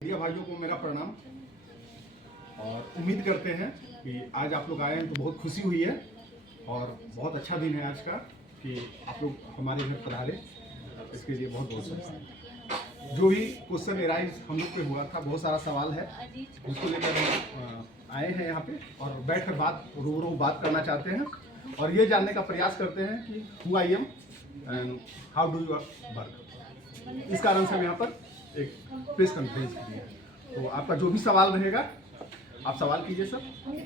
Media भाइयों को मेरा प्रणाम और उम्मीद करते हैं कि आज आप लोग आए हैं तो बहुत खुशी हुई है और बहुत अच्छा दिन है आज का कि आप लोग हमारे घर पधारे। इसके लिए बहुत बहुत शुक्रिया। जो भी क्वेश्चन एराइज हम लोग पे हुआ था, बहुत सारा सवाल है, उसको लेकर हम आए हैं यहाँ पे और बैठकर रूबरू बात करना चाहते हैं और ये जानने का प्रयास करते हैं कि who I am and how do you work. इस कारण से हम यहाँ पर एक प्रेस कॉन्फ्रेंस की है। तो आपका जो भी सवाल रहेगा आप सवाल कीजिए सर,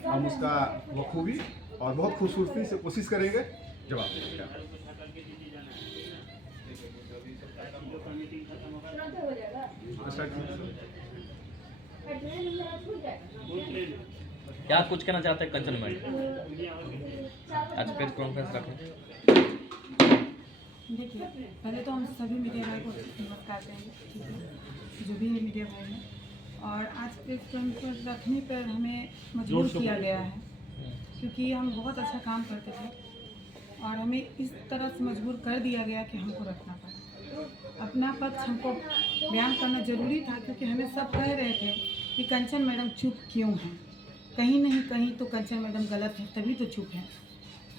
हम उसका बखूबी और बहुत खूबसूरती से कोशिश करेंगे जवाब देने का। क्या कुछ कहना चाहते हैं कंचन मैडम? आज प्रेस कॉन्फ्रेंस रखें। देखिए, पहले तो हम सभी मीडिया भाई को नमस्कार देंगे, ठीक है, जो भी मीडिया भाई हैं। और आज प्रेस कॉन्फ्रेंस रखने पर हमें मजबूर किया गया है क्योंकि हम बहुत अच्छा काम करते थे और हमें इस तरह से मजबूर कर दिया गया कि हमको रखना पड़ा। अपना पक्ष हमको बयान करना ज़रूरी था क्योंकि हमें सब कह रहे थे कि कंचन मैडम चुप क्यों हैं, कहीं नहीं कहीं तो कंचन मैडम गलत है तभी तो चुप हैं।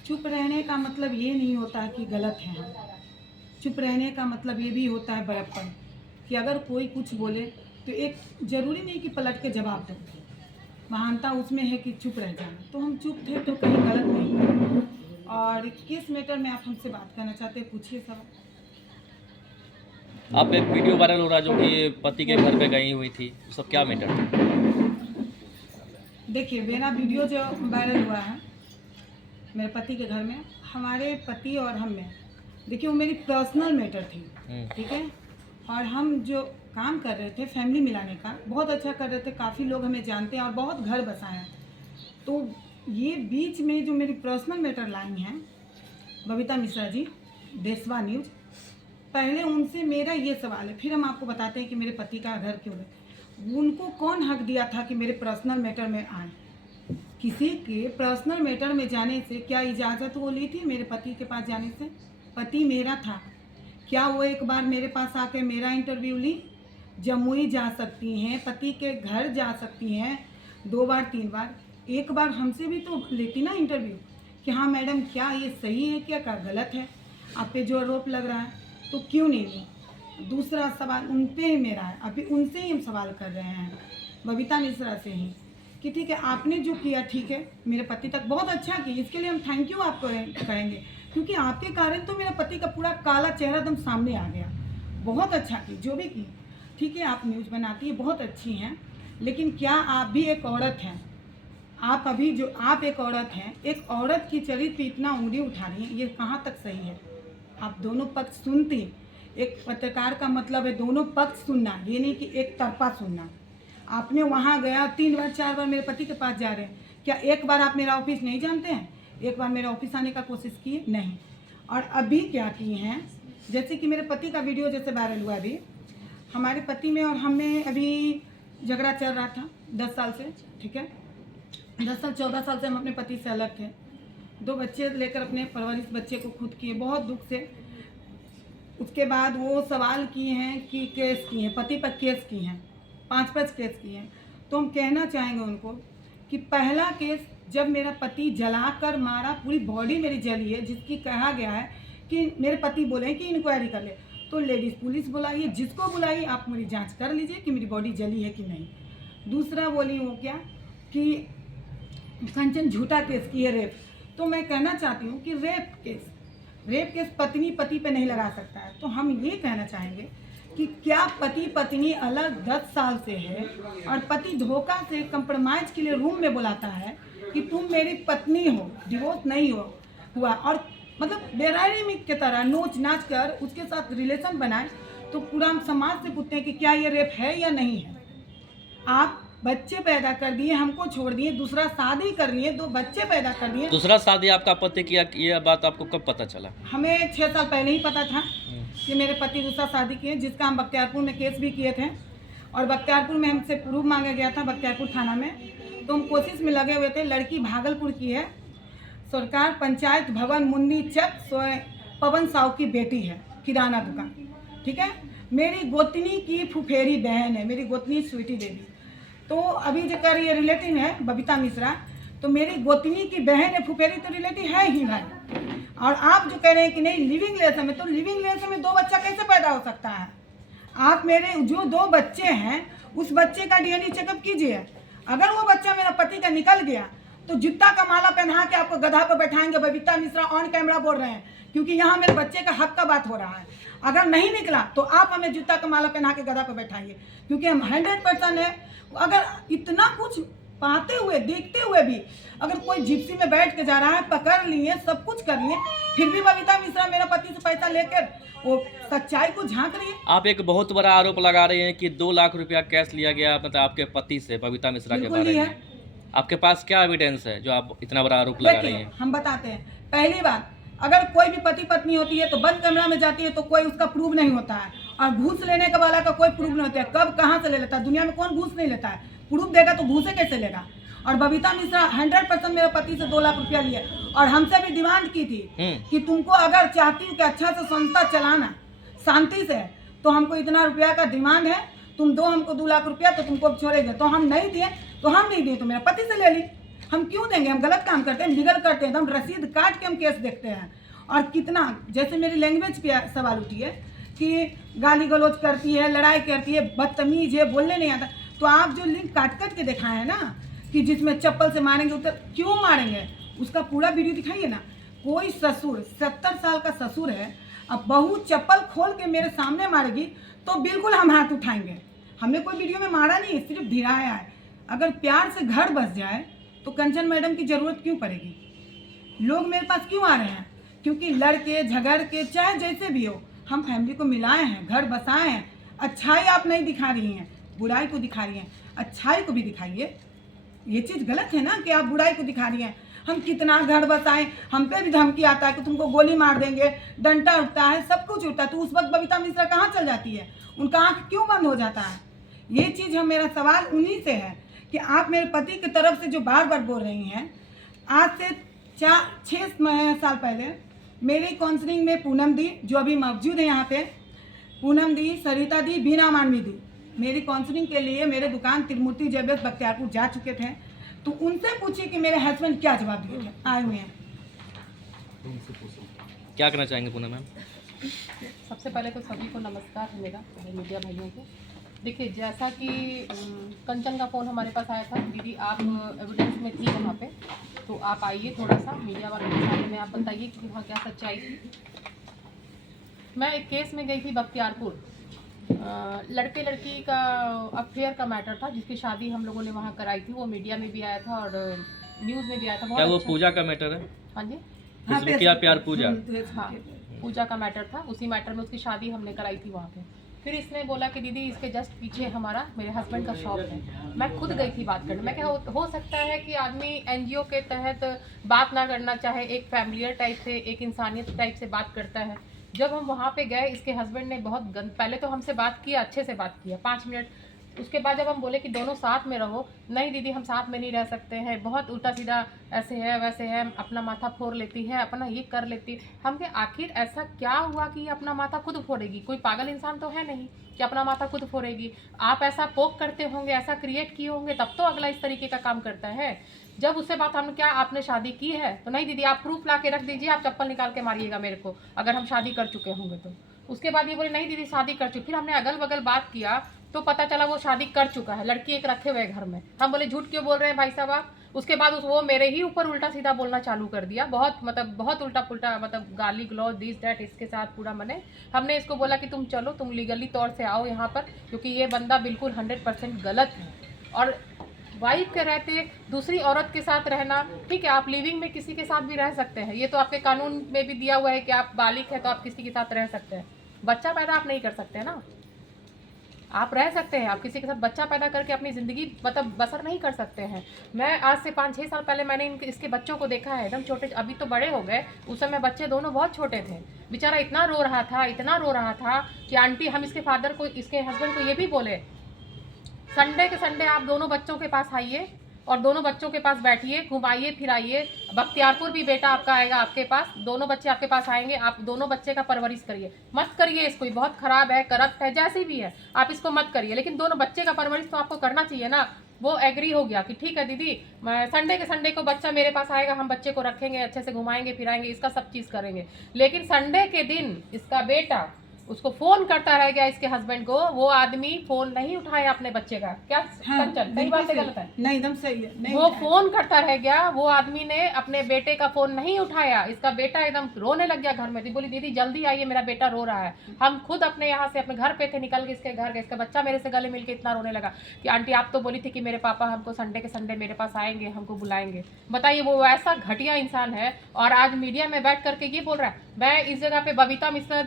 चुप रहने का मतलब ये नहीं होता कि गलत हैं हम। चुप रहने का मतलब ये भी होता है बड़प्पन, कि अगर कोई कुछ बोले तो एक ज़रूरी नहीं कि पलट के जवाब दो, महानता उसमें है कि चुप रह जाना। तो हम चुप थे तो कहीं गलत नहीं। और किस मैटर में आप हमसे बात करना चाहते हैं, पूछिए सवाल। आप एक वीडियो वायरल हो रहा है जो कि पति के घर पे गई हुई थी, सब क्या मैटर था? देखिए, मेरा वीडियो जो वायरल हुआ है मेरे पति के घर में, हमारे पति और हम में, देखिए वो मेरी पर्सनल मैटर थी, ठीक है। और हम जो काम कर रहे थे फैमिली मिलाने का, बहुत अच्छा कर रहे थे, काफ़ी लोग हमें जानते हैं और बहुत घर बसाए हैं। तो ये बीच में जो मेरी पर्सनल मैटर लाई हैं बबीता मिश्रा जी, देशवा न्यूज़, पहले उनसे मेरा ये सवाल है, फिर हम आपको बताते हैं कि मेरे पति का घर क्यों है। उनको कौन हक दिया था कि मेरे पर्सनल मैटर में आए? किसी के पर्सनल मैटर में जाने से क्या इजाज़त वो ली थी मेरे पति के पास जाने से? पति मेरा था, क्या वो एक बार मेरे पास आके मेरा इंटरव्यू ली? जमुई जा सकती हैं, पति के घर जा सकती हैं 2 बार 3 बार, एक बार हमसे भी तो लेती ना इंटरव्यू कि हाँ मैडम क्या ये सही है क्या गलत है, आप पे जो आरोप लग रहा है, तो क्यों नहीं ली? दूसरा सवाल उन पे ही मेरा है, अभी उनसे ही हम सवाल कर रहे हैं, बबीता मिश्रा से ही, कि ठीक है आपने जो किया ठीक है, मेरे पति तक बहुत अच्छा किया, इसके लिए हम थैंक यू आपको कहेंगे क्योंकि आपके कारण तो मेरा पति का पूरा काला चेहरा एकदम सामने आ गया। बहुत अच्छा की जो भी की, ठीक है, आप न्यूज़ बनाती है बहुत अच्छी हैं, लेकिन क्या आप भी एक औरत हैं? आप अभी जो आप एक औरत हैं, एक औरत की चरित्र पे इतना उंगली उठा रही हैं, ये कहाँ तक सही है? आप दोनों पक्ष सुनती, एक पत्रकार का मतलब है दोनों पक्ष सुनना, ये नहीं कि एक तरफा सुनना। आपने वहाँ गया 3 बार 4 बार मेरे पति के पास जा रहे हैं, क्या एक बार आप मेरा ऑफिस नहीं जानते हैं? एक बार मेरे ऑफिस आने का कोशिश किए? नहीं। और अभी क्या किए हैं, जैसे कि मेरे पति का वीडियो जैसे वायरल हुआ, अभी हमारे पति में और हम में अभी झगड़ा चल रहा था 10 साल से, ठीक है, 10 साल 14 साल से हम अपने पति से अलग थे। 2 बच्चे लेकर अपने परवरिश बच्चे को खुद किए बहुत दुख से। उसके बाद वो सवाल किए हैं कि केस किए हैं, पति पर केस किए हैं, 5 केस किए हैं। तो हम कहना चाहेंगे उनको कि पहला केस जब मेरा पति जलाकर मारा, पूरी बॉडी मेरी जली है, जिसकी कहा गया है कि मेरे पति बोले कि इंक्वायरी कर ले, तो लेडीज़ पुलिस बुलाइए, जिसको बुलाइए आप मेरी जांच कर लीजिए कि मेरी बॉडी जली है कि नहीं। दूसरा बोली वो क्या कि कंचन झूठा केस की है, रेप। तो मैं कहना चाहती हूँ कि रेप केस पत्नी पति पे नहीं लगा सकता है। तो हम ये कहना चाहेंगे कि क्या पति पत्नी अलग 10 साल से है और पति धोखा से कंप्रोमाइज के लिए रूम में बुलाता है कि तुम मेरी पत्नी हो, डिवोर्स नहीं हुआ, और मतलब बेरहमी की तरह नोच नाच कर उसके साथ रिलेशन बनाए, तो पूरा हम समाज से पूछते हैं कि क्या ये रेप है या नहीं है? आप बच्चे पैदा कर दिए, हमको छोड़ दिए, दूसरा शादी कर लिए, 2 बच्चे पैदा कर दिए। दूसरा शादी आपका पति किया, ये बात आपको कब पता चला? हमें 6 साल पहले ही पता था कि मेरे पति दूसरा शादी किए, जिसका हम बख्तियारपुर में केस भी किए थे और बख्तियारपुर में हमसे प्रूफ मांगा गया था, बख्तियारपुर थाना में। तो हम कोशिश में लगे हुए थे। लड़की भागलपुर की है, सरकार पंचायत भवन मुन्नी चक पवन साहू की बेटी है, किराना दुकान, ठीक है। मेरी गोतनी की फुफेरी बहन है, मेरी गोतनी स्वीटी देवी। तो अभी जो कर ये रिलेटिव है बबीता मिश्रा, तो मेरी गोतनी की बहन है, फुफेरी तो रिलेटिव है ही भाई। और आप जो कह रहे हैं कि नहीं लिविंग रिलेशन में, तो लिविंग रिलेशन में 2 बच्चा कैसे पैदा हो सकता है? आप मेरे जो 2 बच्चे हैं उस बच्चे का DNA चेकअप कीजिए। अगर वो बच्चा मेरा पति का निकल गया तो जूता का माला पहना के आपको गधा पर बैठाएंगे। बबीता मिश्रा ऑन कैमरा बोल रहे हैं, क्योंकि यहाँ मेरे बच्चे का हक का बात हो रहा है। अगर नहीं निकला तो आप हमें जूता का माला पहना के गधा पर बैठाइए, क्योंकि हम 100% है। अगर इतना कुछ पाते हुए देखते हुए भी अगर कोई जिप्सी में बैठ के जा रहा है, पकड़ लिए, सब कुछ कर लिए, फिर भी बबीता मिश्रा मेरा पति से पैसा लेकर वो सच्चाई को झांक रही है। आप एक बहुत बड़ा आरोप लगा रहे हैं कि 2 लाख रुपया कैश लिया गया मतलब आपके पति से बबीता मिश्रा के बिल्कुल बारे ही में। है। आपके पास क्या एविडेंस है जो आप इतना बड़ा आरोप लगा रही देखिए, हैं? हम बताते हैं। पहली बात, अगर कोई भी पति पत्नी होती है तो बंद कमरा में जाती है तो कोई उसका प्रूफ नहीं होता है, और घूस लेने का वाला का कोई प्रूफ नहीं होता है। कब कहाँ से ले लेता है? दुनिया में कौन घूस नहीं लेता है? प्रूफ देगा तो घूसे कैसे लेगा? और बबीता मिश्रा 100% मेरे पति से 2 लाख रुपया लिए, और हमसे भी डिमांड की थी कि तुमको अगर चाहती हूँ कि अच्छा से संस्था चलाना शांति से, तो हमको इतना रुपया का डिमांड है, तुम दो हमको 2 लाख रुपया, तो तुमको छोड़ेंगे। तो हम नहीं दिए, तो हम नहीं दिए तो मेरा पति से ले ली। हम क्यों देंगे? हम गलत काम करते हैं, लीगल करते हैं, तो हम रसीद काट के हम केस देखते हैं। और कितना, जैसे मेरी लैंग्वेज पे सवाल उठी है कि गाली गलौज करती है, लड़ाई करती है, बदतमीज है, बोलने नहीं आता, तो आप जो लिंक काट काट के दिखाए हैं ना कि जिसमें चप्पल से मारेंगे, उतर क्यों मारेंगे, उसका पूरा वीडियो दिखाइए ना। कोई ससुर 70 साल का ससुर है, अब बहू चप्पल खोल के मेरे सामने मारेगी तो बिल्कुल हम हाथ उठाएंगे। हमने कोई वीडियो में मारा नहीं, सिर्फ धिराया है। अगर प्यार से घर बस जाए तो कंचन मैडम की ज़रूरत क्यों पड़ेगी? लोग मेरे पास क्यों आ रहे हैं? क्योंकि लड़के झगड़ के, चाहे जैसे भी हो, हम फैमिली को मिलाए हैं, घर बसाए हैं। अच्छाई आप नहीं दिखा रही हैं, बुराई को दिखा रही हैं। अच्छाई को भी दिखाइए। ये चीज़ गलत है ना कि आप बुराई को दिखा रही हैं। हम कितना घर बसाएं, हम पे भी धमकी आता है कि तुमको गोली मार देंगे, डंडा उठता है, सब कुछ उठता है, तो उस वक्त बबीता मिश्रा कहाँ चल जाती है? उनका आँख क्यों बंद हो जाता है? ये चीज़ हम, मेरा सवाल उन्हीं से है कि आप मेरे पति की तरफ से जो बार बार बोल रही हैं। आज से 4-6 साल पहले मेरी काउंसलिंग में पूनम दी, जो अभी मौजूद है यहाँ पे, पूनम दी, सरिता दी, बीना मानवी दी, मेरी काउंसलिंग के लिए मेरे दुकान त्रिमूर्ति जेबेस बख्तियारपुर जा चुके थे। तो उनसे पूछिए कि मेरे हस्बैंड क्या जवाब दिए थे, आए हुए हैं। क्या कहना चाहेंगे पूनम मैम? सबसे पहले तो सभी को नमस्कार है मेरा, मीडिया भाइयों को। देखिए, जैसा कि कंचन का फ़ोन हमारे पास आया था, दीदी आप एविडेंस में थी वहाँ पे, तो आप आइए थोड़ा सा मीडिया वालों के सामने में, आप बताइए कि वहाँ क्या सच्चाई थी। मैं एक केस में गई थी बख्तियारपुर, लड़के लड़की का अफेयर का मैटर था, जिसकी शादी हम लोगों ने वहाँ कराई थी। वो मीडिया में भी आया था और न्यूज़ में भी आया था। क्या वो अच्छा। पूजा का मैटर है? हाँ जी, फेसबुक या प्यार पूजा? हाँ, पूजा का मैटर था। उसी मैटर में उसकी शादी हमने कराई थी वहाँ पे। फिर इसने बोला कि दीदी इसके जस्ट पीछे हमारा, मेरे हस्बैंड का शॉप है। मैं खुद गई थी बात करने। मैं क्या हो सकता है कि आदमी एनजीओ के तहत बात ना करना चाहे, एक फैमिलियर टाइप से, एक इंसानियत टाइप से बात करता है। जब हम वहाँ पे गए, इसके हस्बैंड ने बहुत पहले तो हमसे बात किया, अच्छे से बात किया 5 मिनट। उसके बाद जब हम बोले कि दोनों साथ में रहो, नहीं दीदी हम साथ में नहीं रह सकते हैं, बहुत उल्टा सीधा ऐसे है वैसे है, अपना माथा फोड़ लेती है, अपना ये कर लेती है। हम कहे आखिर ऐसा क्या हुआ कि अपना माथा खुद फोड़ेगी? कोई पागल इंसान तो है नहीं कि अपना माथा खुद फोड़ेगी। आप ऐसा पोक करते होंगे, ऐसा क्रिएट किए होंगे, तब तो अगला इस तरीके का काम करता है। जब उससे बात, हम क्या आपने शादी की है? तो नहीं दीदी आप प्रूफ ला के रख दीजिए, आप चप्पल निकाल के मारिएगा मेरे को अगर हम शादी कर चुके होंगे तो। उसके बाद ये बोले नहीं दीदी शादी कर चुकी। फिर हमने अगल बगल बात किया तो पता चला वो शादी कर चुका है, लड़की एक रखे हुए घर में। हम बोले झूठ क्यों बोल रहे हैं भाई साहब आप? उसके बाद वो मेरे ही ऊपर उल्टा सीधा बोलना चालू कर दिया, बहुत उल्टा पुल्टा, मतलब गाली गलौज दिस डैट, इसके साथ पूरा। मैंने हमने इसको बोला कि तुम चलो, तुम लीगली तौर से आओ यहाँ पर, क्योंकि ये बंदा बिल्कुल 100% गलत है। और वाइफ के रहते दूसरी औरत के साथ रहना, ठीक है, आप लिविंग में किसी के साथ भी रह सकते हैं, ये तो आपके कानून में भी दिया हुआ है कि आप बालिग है तो आप किसी के साथ रह सकते हैं। बच्चा पैदा आप नहीं कर सकते ना, आप रह सकते हैं, आप किसी के साथ बच्चा पैदा करके अपनी ज़िंदगी मतलब बसर नहीं कर सकते हैं। मैं आज से 5-6 साल पहले मैंने इसके बच्चों को देखा है, एकदम छोटे, अभी तो बड़े हो गए, उस समय बच्चे दोनों बहुत छोटे थे। बेचारा इतना रो रहा था कि आंटी, हम इसके फादर को, इसके हस्बैंड को ये भी बोले संडे के संडे आप दोनों बच्चों के पास आइए, और दोनों बच्चों के पास बैठिए, घुमाइए फिराइए। बख्तियारपुर भी बेटा आपका आएगा आपके पास, दोनों बच्चे आपके पास आएंगे, आप दोनों बच्चे का परवरिश करिए। मत करिए इसको, बहुत खराब है, करप्ट है, जैसी भी है, आप इसको मत करिए। लेकिन दोनों बच्चे का परवरिश तो आपको करना चाहिए ना। वो एग्री हो गया कि ठीक है दीदी, संडे के संडे को बच्चा मेरे पास आएगा, हम बच्चे को रखेंगे, अच्छे से घुमाएंगे फिराएंगे, इसका सब चीज़ करेंगे। लेकिन संडे के दिन इसका बेटा उसको फोन करता रह गया, इसके हस्बैंड को, वो आदमी फोन नहीं उठाया अपने बच्चे का। क्या कंचन, सही बात है गलत है? नहीं, एकदम सही है। नहीं वो फोन करता रह गया, वो आदमी ने अपने बेटे का फोन नहीं उठाया। इसका बेटा एकदम रोने लग गया घर में। बोली दीदी जल्दी आइए, मेरा बेटा रो रहा है। हम खुद अपने यहाँ से अपने घर पे थे, निकल के इसके घर गए। इसका बच्चा मेरे से गले मिल के इतना रोने लगा कि आंटी आप तो बोली थी कि मेरे पापा हमको संडे के संडे मेरे पास आएंगे, हमको बुलाएंगे। बताइए वो ऐसा घटिया इंसान है, और आज मीडिया में बैठ करके ये बोल रहा है। मैं इस जगह पे बबीता मिश्रा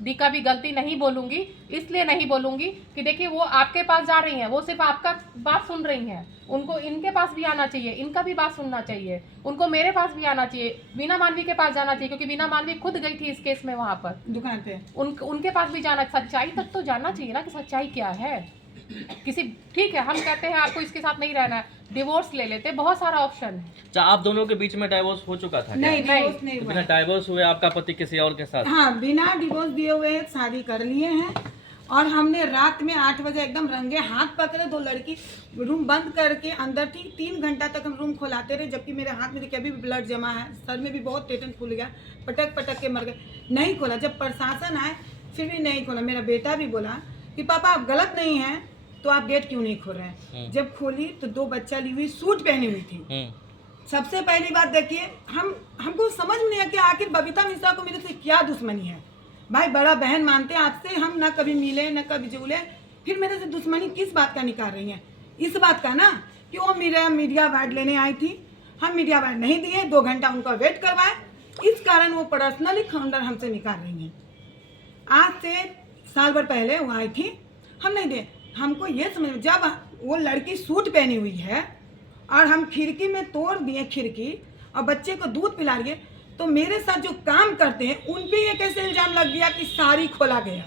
दी का भी गलती नहीं बोलूंगी, इसलिए नहीं बोलूंगी कि देखिए वो आपके पास जा रही हैं, वो सिर्फ आपका बात सुन रही हैं। उनको इनके पास भी आना चाहिए, इनका भी बात सुनना चाहिए, उनको मेरे पास भी आना चाहिए, वीना मानवी के पास जाना चाहिए, क्योंकि वीना मानवी खुद गई थी इस केस में वहां पर दुकान पे। उनके पास भी जाना, सच्चाई तक तो जानना चाहिए ना कि सच्चाई क्या है। किसी ठीक है, हम कहते हैं आपको इसके साथ नहीं रहना है, डिवोर्स ले लेते, बहुत सारा ऑप्शन है। अच्छा, आप दोनों के बीच में डाइवोर्स हो चुका था? नहीं, डिवोर्स नहीं हुआ। बिना डाइवोर्स हुए आपका पति किसी और के साथ? हाँ, बिना डिवोर्स दिए हुए शादी कर लिए हैं। और हमने रात में 8 बजे एकदम रंगे हाथ पकड़े, 2 लड़की रूम बंद करके अंदर थी। 3 घंटा तक हम रूम खोलाते रहे, जबकि मेरे हाथ में देखिए अभी भी ब्लड जमा है, सर में भी बहुत टेटन फूल गया, पटक पटक के मर गए। नहीं खोला, जब प्रशासन आए फिर भी नहीं खोला। मेरा बेटा भी बोला कि पापा आप गलत नहीं हैं तो आप गेट क्यों नहीं खोल रहे हैं। जब खोली तो 2 बच्चा ली हुई सूट पहनी हुई थी। सबसे पहली बात देखिए, हमको समझ में नहीं है कि आखिर बबीता मिश्रा को मेरे से क्या दुश्मनी है। भाई बड़ा बहन मानते हैं, आपसे हम ना कभी मिले ना कभी जुले, फिर मेरे से दुश्मनी किस बात का निकाल रही हैं? इस बात का ना कि वो मेरा मीडिया अवार्ड लेने आई थी, हम मीडिया अवार्ड नहीं दिए, 2 घंटा उनका वेट करवाए, इस कारण वो पर्सनली खंडर हमसे निकाल रही हैं। आज से साल भर पहले वो आई थी, हम नहीं दिए। हमको ये समझ, जब वो लड़की सूट पहनी हुई है और हम खिड़की में तोड़ दिए खिड़की और बच्चे को दूध पिला रही है, तो मेरे साथ जो काम करते हैं उन पे ये कैसे इल्ज़ाम लग गया कि साड़ी खोला गया,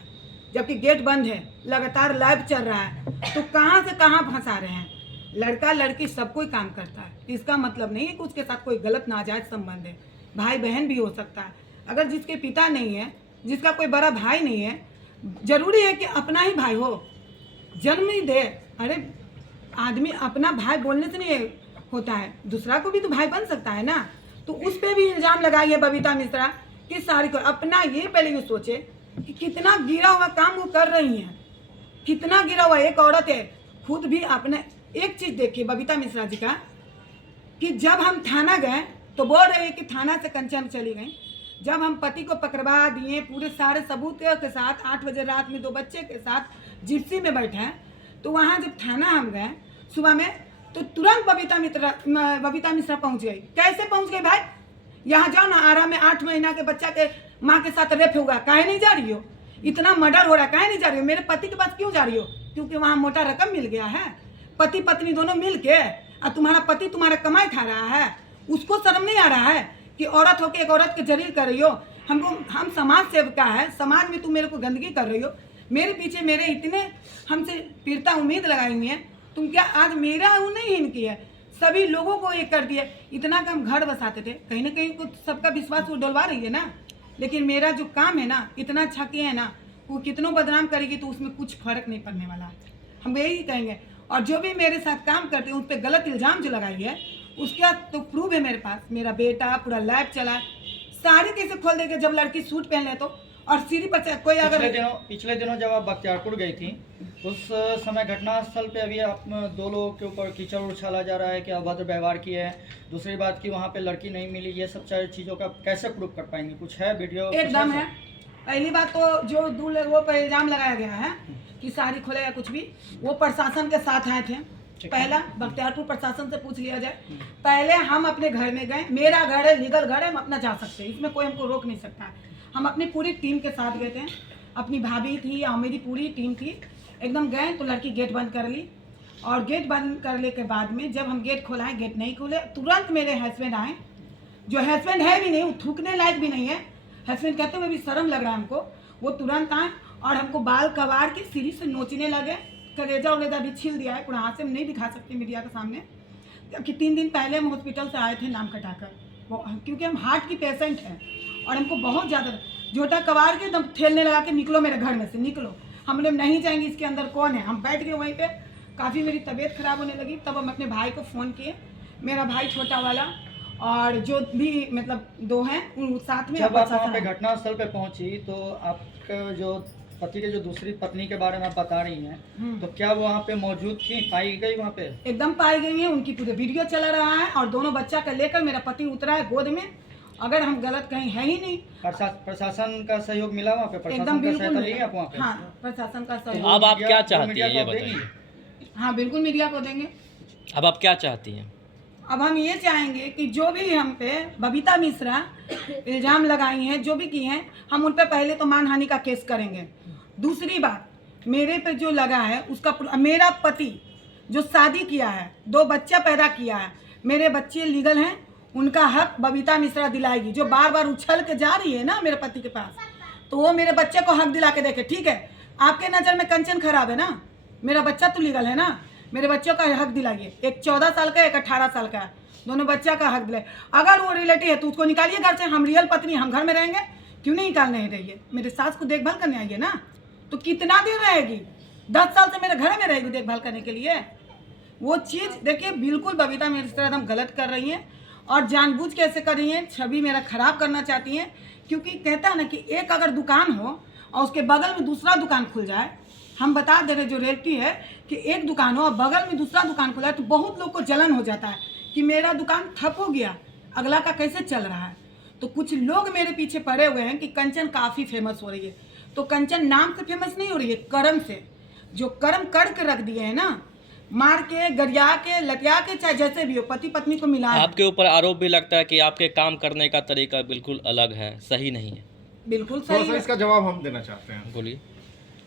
जबकि गेट बंद है, लगातार लाइव चल रहा है, तो कहाँ से कहाँ फंसा रहे हैं। लड़का लड़की सब कोई काम करता है, इसका मतलब नहीं है कि उसके साथ कोई गलत नाजायज संबंध है। भाई बहन भी हो सकता है। अगर जिसके पिता नहीं है, जिसका कोई बड़ा भाई नहीं है, जरूरी है कि अपना ही भाई हो, जन्म ही दे। अरे आदमी अपना भाई बोलने से नहीं होता है, दूसरा को भी तो भाई बन सकता है ना। तो उस पे भी इल्जाम लगाइए बबीता मिश्रा कि सारी को अपना, ये पहले ये सोचे कि कितना गिरा हुआ काम वो कर रही हैं, कितना गिरा हुआ। एक औरत है, खुद भी अपने एक चीज देखिए बबीता मिश्रा जी का, कि जब हम थाना गए तो बोल रहे हैं कि थाना से कंचन चली गई। जब हम पति को पकड़वा दिए पूरे सारे सबूत के साथ, 8 बजे रात में 2 बच्चे के साथ जिप्सी में बैठे हैं, तो वहाँ जब थाना हम गए सुबह में, तो तुरंत बबीता मिश्रा पहुँच गई। कैसे पहुँच गई भाई? यहाँ जाओ ना, आरा में 8 महीना के बच्चा के माँ के साथ रेप होगा, काहे नहीं जा रही हो? इतना मर्डर हो रहा है, काहे नहीं जा रही हो? मेरे पति के पास क्यों जा रही हो? क्योंकि वहाँ मोटा रकम मिल गया है, पति पत्नी दोनों मिल के, और तुम्हारा पति तुम्हारा कमाई खा रहा है, उसको शर्म नहीं आ रहा है कि औरत होकर एक औरत के जलील कर रही हो? हम समाज सेविका है, समाज में तुम मेरे को गंदगी कर रही हो, मेरे पीछे मेरे इतने हमसे पीड़ता उम्मीद लगाई हुई है, तुम क्या आज मेरा वो नहीं इनकी है, सभी लोगों को ये कर दिया। इतना कम घर बसाते थे, कहीं ना कहीं कुछ सबका विश्वास वो डलवा रही है ना। लेकिन मेरा जो काम है ना, इतना अच्छा किया है ना, वो कितनों बदनाम करेगी तो उसमें कुछ फर्क नहीं पड़ने वाला है, हम यही कहेंगे। और जो भी मेरे साथ काम करते हैं उस पर गलत इल्ज़ाम जो लगाई है, उसका तो प्रूफ है मेरे पास। मेरा बेटा पूरा लाइव चला, साड़ी कैसे खोल देंगे जब लड़की सूट पहन ले तो, और सीढ़ी पर कोई अगर पिछले दिनों जब आप बख्तियारपुर गई थी, उस समय घटनास्थल पे अभी आप 2 लोगों के ऊपर कीचड़ उछाला जा रहा है कि अभद्र व्यवहार किए हैं, दूसरी बात कि वहाँ पे लड़की नहीं मिली, ये सब सारी चीज़ों का कैसे प्रूफ कर पाएंगे? कुछ है वीडियो? एकदम है। पहली बात तो जो वो पर इल्जाम लगाया गया है कि साड़ी खोले या कुछ भी, वो प्रशासन के साथ आए थे। पहला बख्तियारपुर प्रशासन से पूछ लिया जाए। पहले हम अपने घर में गए, मेरा घर है, लीगल घर है, हम अपना जा सकते हैं, इसमें कोई हमको रोक नहीं सकता है। हम अपनी पूरी टीम के साथ गए थे, अपनी भाभी थी और मेरी पूरी टीम थी, एकदम गए तो लड़की गेट बंद कर ली। और गेट बंद करने के बाद में जब हम गेट खोलाएं, गेट नहीं खोले, तुरंत मेरे हस्बैंड आए, जो हस्बैंड है भी नहीं, वो थूकने लायक भी नहीं है, हस्बैंड कहते हुए भी शर्म लग रहा है हमको। वो तुरंत आए और हमको बाल कबाड़ के सीढ़ी से नोचने लगे, कलेजा उलेजा भी छील दिया है, पूरा हाथ से हम नहीं दिखा सकते मीडिया के सामने। कि 3 दिन पहले हम हॉस्पिटल से आए थे नाम कटाकर, क्योंकि हम हार्ट की पेशेंट हैं और हमको बहुत ज़्यादा झोटा कबाड़ के दम ठेलने लगा के निकलो मेरे घर में से निकलो। हमने नहीं जाएंगे, इसके अंदर कौन है। हम बैठ गए वहीं पे, काफ़ी मेरी तबीयत खराब होने लगी। तब हम अपने भाई को फ़ोन किए, मेरा भाई छोटा वाला और जो भी मतलब 2 हैं उन साथ में। जब आप वहाँ पे घटनास्थल पे पहुंची तो आपका जो पति के जो दूसरी पत्नी के बारे में आप बता रही हैं, तो क्या वो वहाँ पे मौजूद थी, पाई गई वहाँ पे? एकदम पाई गई है, उनकी पूरे वीडियो चला रहा है और दोनों बच्चा का लेकर मेरा पति उतरा है गोद में। अगर हम गलत कहीं है ही नहीं। प्रशासन का सहयोग मिला वहाँ पे? एकदम प्रशासन का बिल्कुल सहायता मिला। ली आप वहाँ पे? हाँ, प्रशासन का सहयोग। अब आप क्या चाहती मीडिया हैं ये को देंगी? बताइए। हाँ बिल्कुल मीडिया को देंगे। अब आप क्या चाहती हैं? अब हम ये चाहेंगे कि जो भी हम पे बबीता मिश्रा इल्ज़ाम लगाई हैं, जो भी की हैं, हम उन पे पहले तो मानहानि का केस करेंगे। दूसरी बात, मेरे पे जो लगा है उसका मेरा पति जो शादी किया है, 2 बच्चा पैदा किया है, मेरे बच्चे लीगल हैं, उनका हक बबीता मिश्रा दिलाएगी। जो बार बार उछल के जा रही है ना मेरे पति के पास, तो वो मेरे बच्चे को हक दिला के देखे। ठीक है, आपके नज़र में कंचन खराब है ना, मेरा बच्चा तो लीगल है ना, मेरे बच्चों का हक दिलाइए। एक 14 साल का, एक 18 साल का है, दोनों बच्चा का हक दिलाइए। अगर वो रिलेटिव है तो उसको निकालिए घर से। हम रियल पत्नी, हम घर में रहेंगे, क्यों नहीं निकालने रहिए? मेरे सास को देखभाल करने आइए ना। तो कितना दिन रहेगी? 10 साल से मेरे घर में रहेगी देखभाल करने के लिए। वो चीज़ देखिए, बिल्कुल बबीता मिश्रा एकदम गलत कर रही हैं और जानबूझ के ऐसे कर रही हैं, छवि मेरा खराब करना चाहती हैं। क्योंकि कहता है ना कि एक अगर दुकान हो और उसके बगल में दूसरा दुकान खुल जाए, हम बता दे रहे जो रियलिटी है कि एक दुकान हो और बगल में दूसरा दुकान खुला है, तो बहुत लोग को जलन हो जाता है कि मेरा दुकान ठप हो गया, अगला का कैसे चल रहा है। तो कुछ लोग मेरे पीछे पड़े हुए हैं कि कंचन काफ़ी फेमस हो रही है। तो कंचन नाम से फेमस नहीं हो रही है, कर्म से। जो कर्म कर के रख दिए हैं ना, मार के, गरिया के, लटिया के, चाहे जैसे भी हो, पति पत्नी को मिला है। आपके ऊपर आरोप भी लगता है कि आपके काम करने का तरीका बिल्कुल अलग है, सही नहीं है। बिल्कुल थोड़ा सही सा है। इसका जवाब हम देना चाहते हैं। बोलिए।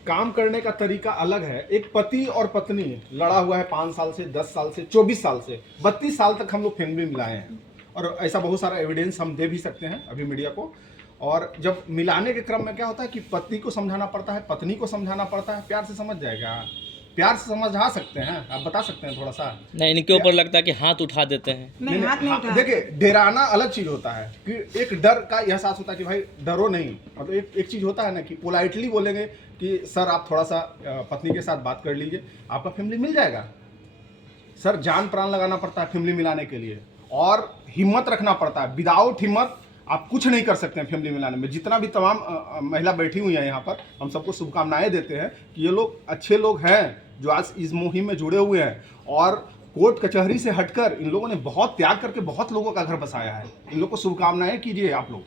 काम करने का तरीका अलग है। एक पति और पत्नी लड़ा हुआ है 5 साल से, 10 साल से, 24 साल से, 32 साल तक हम लोग फैमिली मिलाए हैं और ऐसा बहुत सारा एविडेंस हम दे भी सकते हैं अभी मीडिया को। और जब मिलाने के क्रम में क्या होता है कि पति को समझाना पड़ता है, पत्नी को समझाना पड़ता है। प्यार से समझ जाएगा, प्यार से समझा सकते हैं, आप बता सकते हैं थोड़ा सा। नहीं, इनके ऊपर लगता है कि हाथ उठा देते हैं। नहीं, हाथ नहीं उठा। देखिए, डराना अलग चीज होता है कि एक डर का एहसास होता है कि भाई डरो नहीं। मतलब एक चीज होता है ना कि पोलाइटली बोलेंगे कि सर आप थोड़ा सा पत्नी के साथ बात कर लीजिए, आपका फैमिली मिल जाएगा। सर जान प्राण लगाना पड़ता है फैमिली मिलाने के लिए और हिम्मत रखना पड़ता है। विदाउट हिम्मत आप कुछ नहीं कर सकते हैं फैमिली मिलाने में। जितना भी तमाम महिला बैठी हुई हैं यहाँ पर, हम सबको शुभकामनाएं देते हैं कि ये लोग अच्छे लोग हैं जो आज इस मुहिम में जुड़े हुए हैं। और कोर्ट कचहरी से हटकर इन लोगों ने बहुत त्याग करके बहुत लोगों का घर बसाया है। इन लोग को शुभकामनाएं कीजिए आप लोग।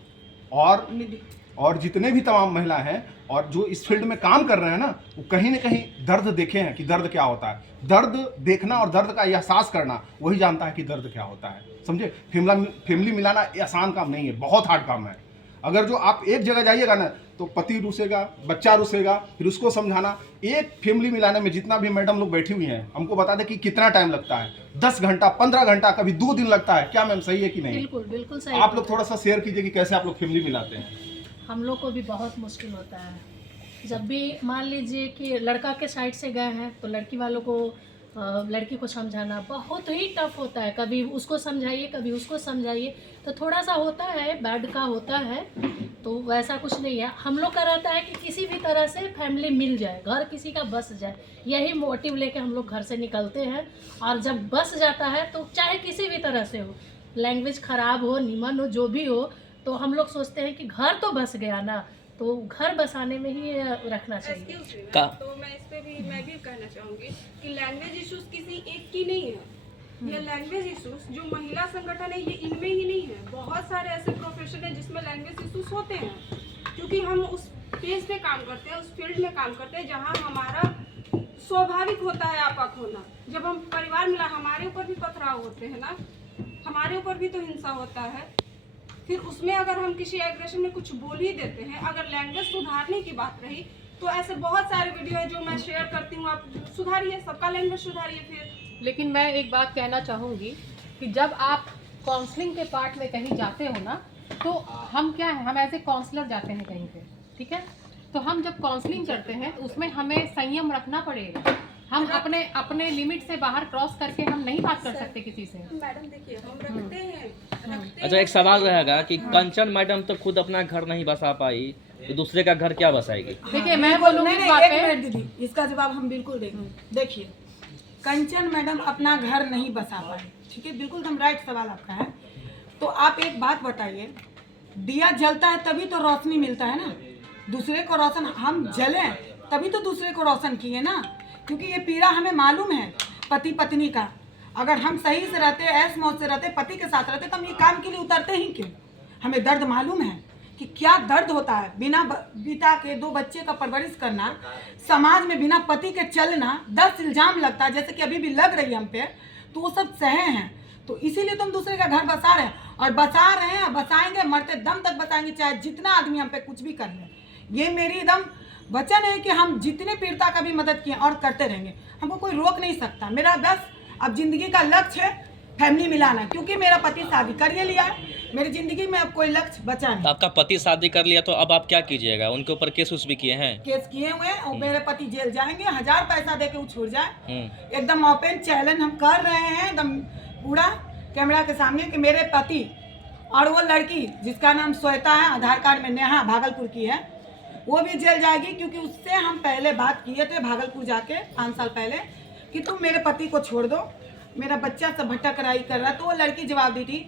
और जितने भी तमाम महिला हैं और जो इस फील्ड में काम कर रहे हैं ना, वो कहीं ना कहीं दर्द देखे हैं कि दर्द क्या होता है। दर्द देखना और दर्द का एहसास करना, वही जानता है कि दर्द क्या होता है। समझे? फैमिली मिलाना आसान काम नहीं है, बहुत हार्ड काम है। अगर जो आप एक जगह जाइएगा ना तो पति रुसेगा, बच्चा रुसेगा, फिर उसको समझाना। एक फैमिली मिलाने में जितना भी मैडम लोग बैठी हुई हैं, हमको बता दें कि कितना टाइम लगता है। 10 घंटा, 15 घंटा, कभी 2 दिन लगता है। क्या मैम सही है कि नहीं? बिल्कुल बिल्कुल सही। आप लोग थोड़ा सा शेयर कीजिए कि कैसे आप लोग फैमिली मिलाते हैं। हम लोग को भी बहुत मुश्किल होता है। जब भी मान लीजिए कि लड़का के साइड से गए हैं तो लड़की वालों को लड़की को समझाना बहुत ही टफ होता है। कभी उसको समझाइए, कभी उसको समझाइए, तो थोड़ा सा होता है, बैड का होता है। तो वैसा कुछ नहीं है। हम लोग का रहता है कि किसी भी तरह से फैमिली मिल जाए, घर किसी का बस जाए, यही मोटिव लेके हम लोग घर से निकलते हैं। और जब बस जाता है तो चाहे किसी भी तरह से हो, लैंग्वेज ख़राब हो, निमन हो, जो भी हो, तो हम लोग सोचते हैं कि घर तो बस गया ना, तो घर बसाने में ही रखना चाहिए। तो मैं भी कहना चाहूँगी कि लैंग्वेज इश्यूज किसी एक की नहीं है। ये लैंग्वेज इश्यूज जो महिला संगठन है, ये इनमें ही नहीं है। बहुत सारे ऐसे प्रोफेशन है जिसमें लैंग्वेज इश्यूज होते हैं, क्योंकि हम उस पेज पे काम करते हैं, उस फील्ड में काम करते हैं जहाँ हमारा स्वाभाविक होता है आपा खोना। जब हम परिवार मिला, हमारे ऊपर भी पथराव होते हैं ना, हमारे ऊपर भी तो हिंसा होता है। फिर उसमें अगर हम किसी एग्रेशन में कुछ बोल ही देते हैं, अगर लैंग्वेज सुधारने की बात रही तो ऐसे बहुत सारे वीडियो है जो मैं शेयर करती हूँ, आप सुधारिए, सबका लैंग्वेज सुधारिए। फिर लेकिन मैं एक बात कहना चाहूँगी कि जब आप काउंसलिंग के पार्ट में कहीं जाते हो ना, तो हम क्या है, हम ऐसे काउंसलर जाते हैं कहीं पे, ठीक है, तो हम जब काउंसलिंग करते हैं तो उसमें हमें संयम रखना पड़ेगा। हम अपने लिमिट से बाहर क्रॉस करके हम नहीं बात कर सकते किसी से। मैडम देखिए हम रखते हैं अच्छा, एक सवाल रहेगा कि कंचन मैडम तो खुद अपना घर नहीं बसा पाई, तो दूसरे का घर क्या बसाएगी? देखिए मैं बोलूँगी इस बात एक पे, मिनट दीदी, इसका जवाब हम बिल्कुल देंगे। देखिए, कंचन मैडम अपना घर नहीं बसा पाई, ठीक है, बिल्कुल एकदम राइट सवाल आपका है। तो आप एक बात बताइए, दिया जलता है तभी तो रोशनी मिलता है ना, दूसरे को रोशन, हम जले तभी तो दूसरे को रोशन किए ना, क्योंकि ये पीड़ा हमें मालूम है पति पत्नी का। अगर हम सही से रहते, ऐश मौज से रहते, पति के साथ रहते, तो हम ये काम के लिए उतरते ही क्यों? हमें दर्द मालूम है कि क्या दर्द होता है, बिना पिता के 2 बच्चे का परवरिश करना, समाज में बिना पति के चलना, 10 इल्जाम लगता है, जैसे कि अभी भी लग रही है हम पे, तो वो सब सहे हैं। तो इसीलिए तो हम दूसरे का घर बसा रहे हैं, और बसा रहे हैं, बसाएंगे, मरते दम तक बसाएंगे, चाहे जितना आदमी हम पे कुछ भी कर ले। ये मेरी एकदम वचन है कि हम जितने पीड़िता का भी मदद किए और करते रहेंगे, हमको कोई रोक नहीं सकता। मेरा बस अब जिंदगी का लक्ष्य है फैमिली मिलाना, क्योंकि मेरा पति शादी कर ही लिया है, मेरी जिंदगी में अब कोई लक्ष्य बचा नहीं। तो आपका पति शादी कर लिया, तो अब आप क्या कीजिएगा? उनके ऊपर केस उस भी किए हैं? केस किए हुए हैं, और मेरे पति जेल जाएंगे, 1000 पैसा दे के वो छूट जाए। एकदम ओपन चैलेंज हम कर रहे हैं, एकदम पूरा कैमरा के सामने, कि मेरे पति और वो लड़की जिसका नाम श्वेता है, आधार कार्ड में नेहा भागलपुर की है, वो भी जेल जाएगी, क्योंकि उससे हम पहले बात किए थे भागलपुर जाके 5 साल पहले, कि तुम मेरे पति को छोड़ दो, मेरा बच्चा सब भटक रही कर रहा। तो वो लड़की जवाब दी थी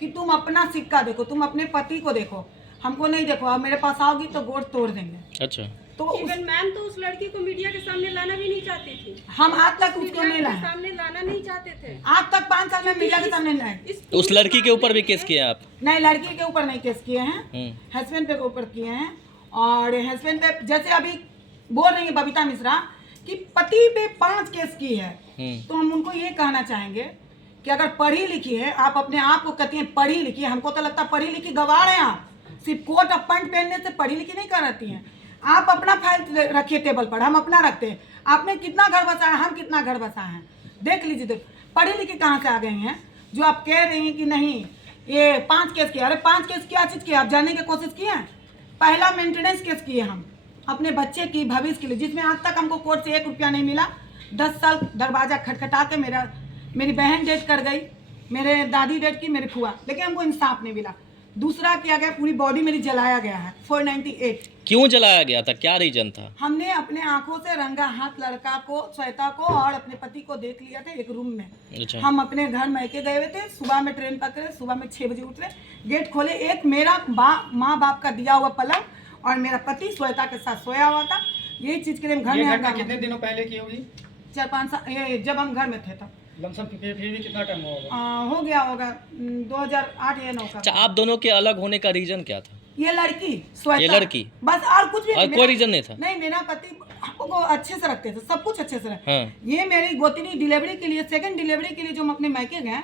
कि तुम अपना सिक्का देखो, तुम अपने पति को देखो, हमको नहीं देखो, अब मेरे पास आओगी तो गोड़ तोड़ देंगे। अच्छा, तो इवन मैम तो उस लड़की को मीडिया के सामने लाना भी नहीं चाहती थी, हम आज तक उसको नहीं लाए, सामने लाना नहीं चाहते थे, आज तक 5 साल में मीडिया के सामने नहीं लाए। तो उस लड़की के ऊपर भी केस किए आप? नहीं, लड़की के ऊपर नहीं केस किए हैं, हस्बैंड पे के ऊपर किए हैं। और हस्बैंड पे जैसे अभी बोल रही है बबीता मिश्रा कि पति पे 5 केस की है, तो हम उनको ये कहना चाहेंगे कि अगर पढ़ी लिखी है, आप अपने आप को कहती हैं पढ़ी लिखी, हमको तो लगता है पढ़ी लिखी गवार है आप, सिर्फ कोट और पैंट पहनने से पढ़ी लिखी नहीं कहती हैं। आप अपना फाइल रखिए टेबल पर, हम अपना रखते हैं। आपने कितना घर बसाया, हम कितना घर बसाए हैं, देख लीजिए। देख पढ़ी लिखी कहाँ से आ गई हैं जो आप कह रही हैं कि नहीं ये 5 केस किया। अरे 5 केस क्या चीज़ किया, आप जानने की कोशिश किए हैं? पहला मेंटेनेंस केस किए हम अपने बच्चे की भविष्य के लिए, जिसमें आज तक हमको कोर्ट से 1 रुपया नहीं मिला। 10 साल दरवाजा खटखटा के मेरी बहन डेट कर गई, मेरे दादी डेट की, मेरी फुआ, लेकिन हमको इंसाफ नहीं मिला। दूसरा किया गया, पूरी बॉडी मेरी जलाया गया है 498। क्यों जलाया गया था, क्या रीजन था? हमने अपने आंखों से रंगा हाथ लड़का को, श्वेता को और अपने पति को देख लिया था एक रूम में। अच्छा। हम अपने घर मैके गए हुए थे, सुबह में ट्रेन पकड़े, सुबह में 6 बजे उतरे, गेट खोले, एक मेरा माँ बाप का दिया हुआ पलंग और मेरा पति श्वेता के साथ सोया हुआ था। यही चीज के लिए हम घर में कितने दिनों पहले की होगी? 4-5 साल जब हम घर में थे तब। लमसम फिर भी कितना टाइम होगा? हो गया होगा 2008 या 9 का। अच्छा, आप दोनों के अलग होने का रीजन क्या था? ये लड़की श्वेता, ये लड़की, बस और कुछ भी और नहीं। कोई रीजन नहीं था? नहीं, मेरा पति हमको अच्छे से रखते थे, सब कुछ अच्छे से रखते। हाँ। ये मेरी गोतिनी डिलीवरी के लिए, सेकंड डिलीवरी के लिए जो हम अपने मैके गए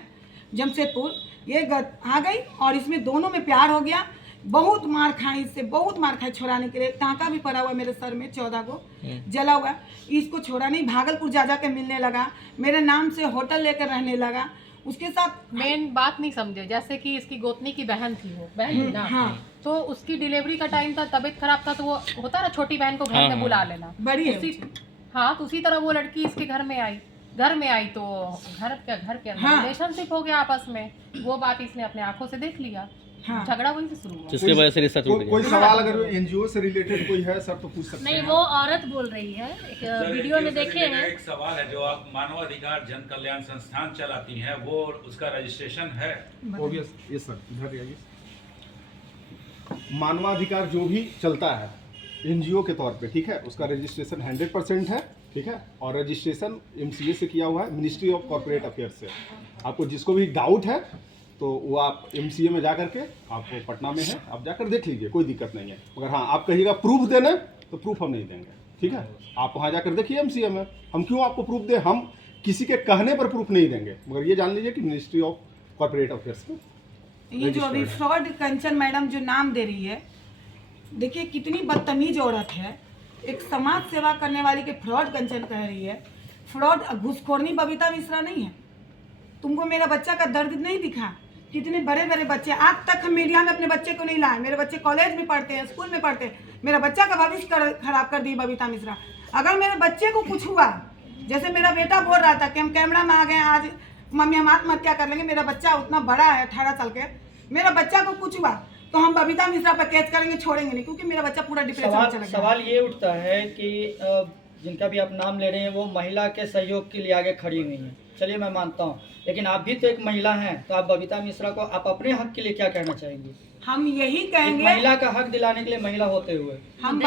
जमशेदपुर, ये आ गई और इसमें दोनों में प्यार हो गया। बहुत मार खाई इससे, बहुत मार खाई छोड़ाने के लिए, टाँका भी पड़ा हुआ मेरे सर में 14 को जला हुआ। इसको छोड़ा नहीं, भागलपुर जा के मिलने लगा, मेरे नाम से होटल लेकर रहने लगा। उसके साथ मेन बात नहीं समझे, जैसे कि इसकी गोतनी की बहन थी, वो बहन थी ना, हाँ। तो उसकी डिलीवरी का टाइम था, तबीयत खराब था, तो वो होता ना छोटी बहन को घर में बुला लेना, बड़ी है। हाँ, तो उसी तरह वो लड़की इसके घर में आई तो घर के अंदर रिलेशनशिप हो गया आपस में। वो बात इसने अपने आंखों से देख लिया, हाँ। झगड़ा वहीं से शुरू हुआ। जिसकी वजह से रिश्ता टूट कोई गया। सवाल अगर एनजीओ से रिलेटेड कोई है सर तो पूछ सकते नहीं, हैं। वो औरत बोल रही है, एक वीडियो में देखे हैं। एक सवाल है, जो आप मानवाधिकार जन कल्याण संस्थान चलाती हैं, वो उसका रजिस्ट्रेशन है? ओबियस, ये सर इधर आइए। मानवाधिकार जो भी चलता है एनजीओ के तौर पे, ठीक है, उसका रजिस्ट्रेशन 100% है, ठीक है, और रजिस्ट्रेशन MCA से किया हुआ है, मिनिस्ट्री ऑफ कॉर्पोरेट अफेयर्स से। आपको जिसको भी डाउट है तो वो आप MCA में जा करके, आपको पटना में है, आप जाकर देख लीजिए, कोई दिक्कत नहीं है। मगर हाँ, आप कहिएगा प्रूफ देना तो प्रूफ हम नहीं देंगे, ठीक है। आप वहाँ जाकर देखिए MCA में, हम क्यों आपको प्रूफ दें, हम किसी के कहने पर प्रूफ नहीं देंगे। मगर ये जान लीजिए कि मिनिस्ट्री ऑफ कॉर्पोरेट अफेयर्स में ये जो अभी फ्रॉड कंचन मैडम जो नाम दे रही है, देखिए कितनी बदतमीज औरत है। एक समाज सेवा करने वाली के फ्रॉड कंचन कह रही है। फ्रॉड घुसखोरनी बबीता मिश्रा नहीं है। तुमको मेरा बच्चा का दर्द नहीं दिखा? कितने बड़े बड़े बच्चे, आज तक हम मीडिया में अपने बच्चे को नहीं लाए। मेरे बच्चे कॉलेज में पढ़ते हैं, स्कूल में पढ़ते हैं, मेरा बच्चा का भविष्य खराब कर दी बबीता मिश्रा। अगर मेरे बच्चे को कुछ हुआ जैसे मेरा बेटा बोल रहा था कि हम कैमरा में आ गए आज, मम्मी हम आत्महत्या कर लेंगे, मेरा बच्चा उतना बड़ा है 18 साल के, मेरा बच्चा को कुछ हुआ तो हम बबीता मिश्रा पर केस करेंगे, छोड़ेंगे नहीं, क्योंकि मेरा बच्चा पूरा डिप्रेशन में चला गया। सवाल ये उठता है कि जिनका भी आप नाम ले रहे हैं वो महिला के सहयोग के लिए आगे खड़ी हुई हैं, चलिए मैं मानता हूँ, लेकिन आप भी तो एक महिला हैं, तो आप बबीता मिश्रा को आप अपने हक के लिए क्या कहना चाहेंगी? हम यही एक कहेंगे, महिला का हक दिलाने के लिए महिला होते हुए हम